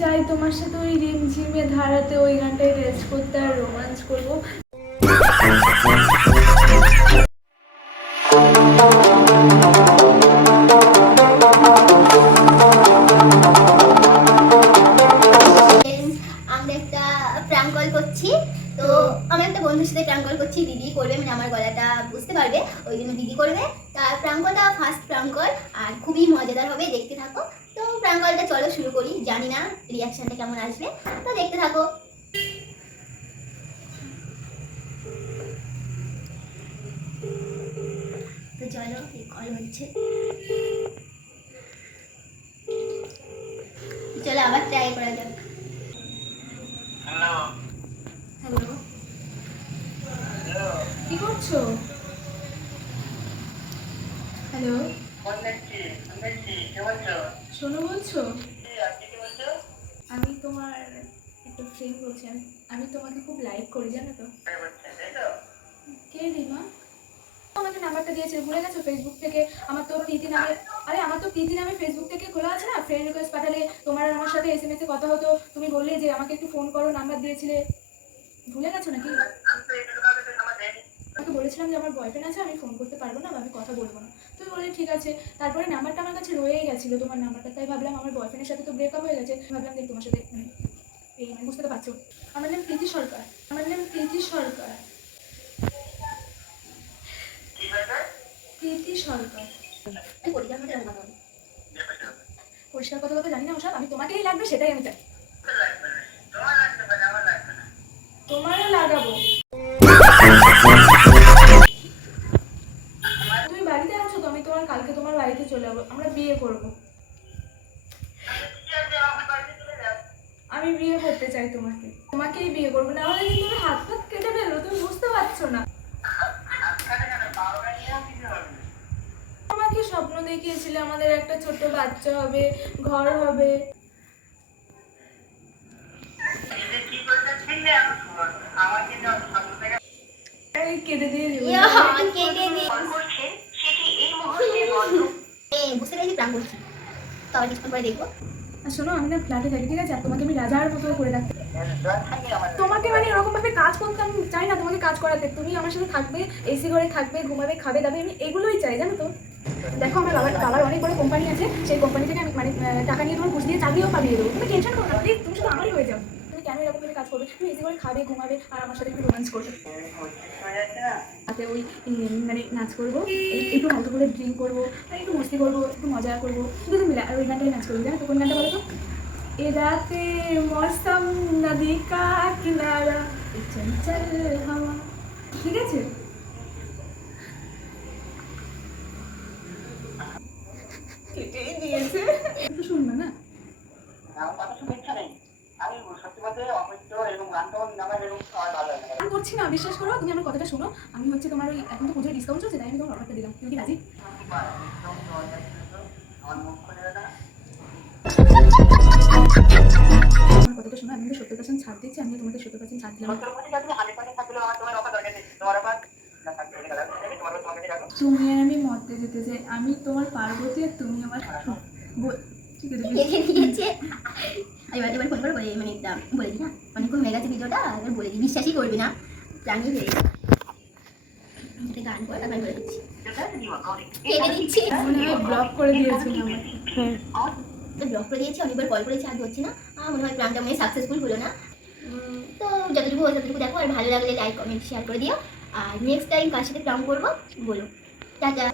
চাই তোমার সাথে ওই রিমঝিমে ধারাতে ওই গানটায় রেস্ট করতে আর রোমান্স করবো। আমরা একটা প্র্যাঙ্ক কল করছি, তো আমি একটা বন্ধুর সাথে প্র্যাঙ্ক কল করছি। দিদি করবে, মানে আমার গলাটা বুঝতে পারবে, ওই জন্য দিদি করবে। তার প্র্যাঙ্ক কলটা ফার্স্ট প্র্যাঙ্ক কল, আর খুবই মজাদার হবে, দেখতে থাকো। তো প্র্যাঙ্ক কলটা চলো শুরু করি, জানি না রিয়াকশনটা কেমন আসবে, তো দেখতে থাকো। তো চলো কল হচ্ছে, চলো আবার ট্রাই করা যাক। হ্যালো, কি করছো? হ্যালো, শোনো, বলছো? আমি তোমার একটা ফ্রেন্ড বলছি। আমি তোমাকে খুব লাইক করি, জানো তো? কে রিমা? আমাকে নাম্বারটা দিয়েছে, ভুলে গেছো? ফেসবুক থেকে আমার তো প্রীতি নামে, আমার তো প্রীতি নামে ফেসবুক থেকে খোলা আছে না। ফ্রেন্ড রিকোয়েস্ট পাঠালে তোমার আর আমার সাথে এসএমএস এ কথা হতো, তুমি বললে যে আমাকে একটু ফোন করো, নাম্বার দিয়েছিলে। ভুলে গেছো নাকি? আমাকে বলেছিলাম যে আমার বয়ফ্রেন্ড আছে, আমি ফোন করতে পারবো না বা আমি কথা বলবো না। তুমি বললে ঠিক আছে। তারপরে নাম্বারটা আমার কাছে রয়েই গেছিলো, তোমার নাম্বারটা। তাই ভাবলাম আমার বয়ফ্রেন্ডের সাথে তো ব্রেকআপ হয়ে গেছে, ভাবলাম যে তোমার সাথে এই বুঝতে তো পারছো। আমার নাম প্রীতি সরকার। প্রীতি সরকার। পরিষ্কার কথা বলতে জানি না ওসব, আমি তোমাকেই লাগবে সেটাই আমি চাই। তোমারও লাগাবো। তুমি বাড়িতে আছো তো? আমি কালকে তোমার বাড়িতে চলে যাবো, আমরা বিয়ে করবো। আমি বিয়ে করতে চাই তোমাকেই বিয়ে করবো, না হলে কিন্তু তুমি হাত কেটে ফেলবো, তুমি বুঝতে পারছো না। আমাকে স্বপ্ন দেখিয়েছিলে আমাদের একটা ছোট বাচ্চা হবে, ঘর হবে। কেটে দিয়ে বুঝতে পেরেছি, প্ল্যান করছি, তো আবার কিছুক্ষণ পরে দেখবো। শোনো, আমি না ফ্ল্যাটে থাকি, ঠিক আছে? আর তোমাকে আমি রাজার মতো করে রাখতে, তোমাকে মানে এরকম ভাবে কাজ করতে আমি চাই না, তোমাকে কাজ করাতে। তুমি আমার সাথে থাকবে, এসি ঘরে থাকবে, ঘুমাবে, খাবে দাবে, আমি এগুলোই চাই, জানো তো? দেখো, আমার বাবার অনেক বড় কোম্পানি আছে, সেই কোম্পানি থেকে আমি মানে টাকা নিয়ে তোমার ঘুষ দিয়ে চাকরিও পাবিয়ে দেবো। তুমি টেনশন করো না, প্লিজ, তুমি শুধু আমারই হয়ে যাও। তুমি কেন এরকম ভাবে কাজ করবে? তুমি এসি ঘরে খাবে, ঘুমাবে, আর আমার সাথে একটু রোম্যান্স করবে, তাতে ওই মানে নাচ করবো, একটু হালকা করে ড্রিঙ্ক করবো, আর একটু মস্তি করবো, একটু মজা করবো দুজন মিলে। আর ওই গানটাই নাচ করবো, জানো তো কোন গানটা বলো তো? ए राते मौसम नदी का किनारा चंचल हवा, ঠিক আছে? কেটেই দিয়েছে, একটু শুনবে না? আমি করছি না, বিশ্বাস করো, তুমি আমার কথাটা শোনো। আমি হচ্ছে তোমার ওই এখন তো পুজোর ডিসকাউন্ট চলছে, তাই আমি তোমার অফারটা দিলাম। তুমি কি রাজি? আমার কথাটা শোনো, আমি 70% ছাড় দিচ্ছি, আমি তোমাকে 70% ছাড় দিলাম। তুমি আর আমি মরতে যেতে চাই, আমি তোমার পার্বতী আর তুমি আমার ঠিক আছে। এবার ফোন করে বলে, মানে বলে দিই না, অনেকক্ষণ হয়ে গেছে ভিডিওটা, এবার বলে দিই, বিশ্বাসই করবি না, জানিয়ে হয়ে গেছে। গান করে আমি বলে দিচ্ছি, কেটে দিচ্ছি, ব্লক করে দিয়েছি। ব্লক করে দিয়েছি, অনেকবার কল করেছি, আর হচ্ছে না। মনে হয় প্ল্যানটা মনে সাকসেসফুল হলো না। তো যতটুকু হয় ততটুকু দেখো, আর ভালো লাগলে লাইক কমেন্ট শেয়ার করে দিও। আর নেক্সট টাইম কার সাথে প্ল্যান করবো বলো। টাটা।